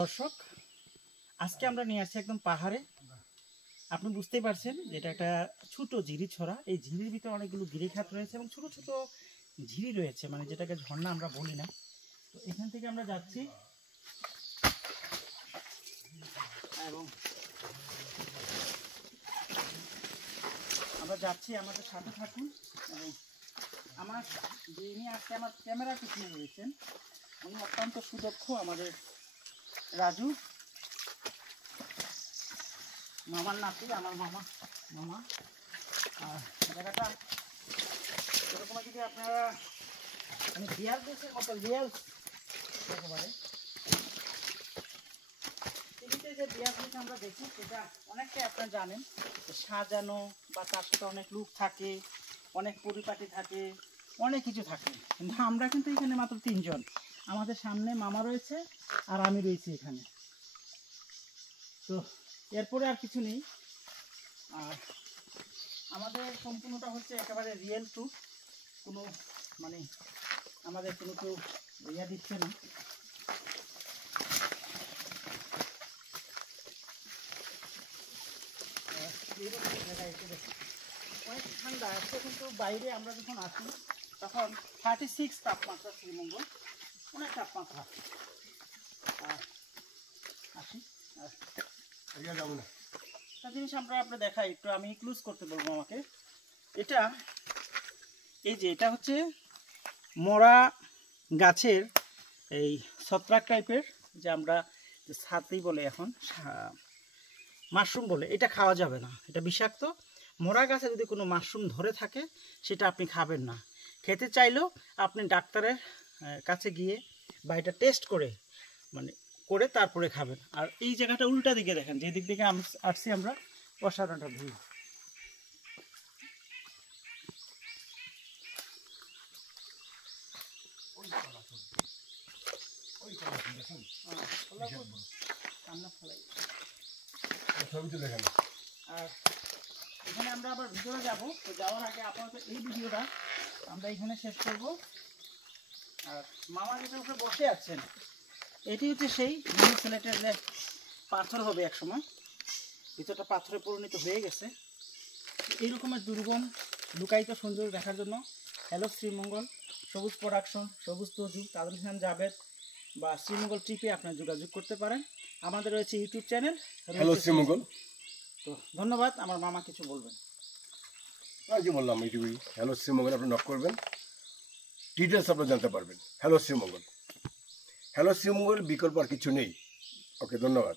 দর্শক, আজকে আমরা নিয়ে আসছি একদম পাহাড়ে। আপনি বুঝতেই পারছেন যে এটা একটা ছোট ঝিরি ছড়া। এই ঝিরির ভিতরে অনেকগুলো গিরিখাত রয়েছে এবং ছোট ছোট ঝিরি রয়েছে, মানে যেটাকে ঝর্ণা আমরা বলি না। তো এখান থেকে আমরা যাচ্ছি এবং আমাদের সাথে থাকুন। এবং আমার যিনি আজকে আমার ক্যামেরা পিছনে রয়েছেন উনি অত্যন্ত সুদক্ষ, আমাদের রাজু, মামার নাতি, আমার মামা। আর জায়গাটা এরকম যদি আপনারা মানে বিয়ার দেশের মতো রিয়েল একেবারে টিভিতে যে বিয়ার দেশ আমরা দেখি সেটা অনেকটাই আপনারা জানেন, সাজানো বা তার সাথে অনেক লোক থাকে, অনেক পরিপাটি থাকে, অনেক কিছু থাকে। কিন্তু আমরা কিন্তু এখানে মাত্র 3 জন। আমাদের সামনে মামা রয়েছে আর আমি রয়েছি এখানে। তো এরপরে আর কিছু নেই। আর আমাদের সম্পূর্ণটা হচ্ছে একেবারে রিয়েল ট্যুর, কোনো মানে আমাদের কোনো কেউ ইয়া দিচ্ছে না। অনেক ঠান্ডা আছে, কিন্তু বাইরে আমরা যখন আসি তখন 36 তাপমাত্রা, শ্রীমঙ্গল অনেক তাপমাত্রা। আসি আর একটা জিনিস আমরা দেখাই একটু, আমি ক্লোজ করতে বলবো আমাকে। এটা এই যে এটা হচ্ছে মরা গাছের এই ছত্রাক টাইপের, যে আমরা ছাতি বলে, এখন মাশরুম বলে। এটা খাওয়া যাবে না, এটা বিষাক্ত। মরা গাছে যদি কোনো মাশরুম ধরে থাকে সেটা আপনি খাবেন না। খেতে চাইলেও আপনি ডাক্তারের কাছে গিয়ে বা এটা টেস্ট করে করে তারপরে খাবেন। আর এই জায়গাটা উল্টা দিকে দেখেন, যে দিক থেকে আসছি আমরা, অসাধারণটা ভিউ। আর এখানে আমরা আবার ভিতরে যাব। তো যাওয়ার আগে আপনাদের এই ভিডিওটা আমরা এখানে শেষ করব। আর মামা যেটা উপরে বসে আছেন এটি হচ্ছে সেই সিলেটের যে পাথর হবে এক সময়, ভিতরটা পাথরে পরিণত হয়ে গেছে। এই রকমের দুর্গম লুকায়িত সৌন্দর্য দেখার জন্য হ্যালো শ্রীমঙ্গল, সবুজ প্রোডাকশন, সবুজ তজু, তাজুল হাসান জাভেদ বা শ্রীমঙ্গল ট্রিপে আপনারা যোগাযোগ করতে পারেন। আমাদের রয়েছে ইউটিউব চ্যানেল হ্যালো শ্রীমঙ্গল। তো ধন্যবাদ। আমার মামা কিছু বলবেন। যে বললাম ইউটিউবে হ্যালো শ্রীমঙ্গল আপনি নক করবেন, ডিটেলস আপনারা জানতে পারবেন। হ্যালো শ্রীমঙ্গল, হ্যালো শ্রীমঙ্গল, বিকল্প আর কিছু নেই। ওকে, ধন্যবাদ।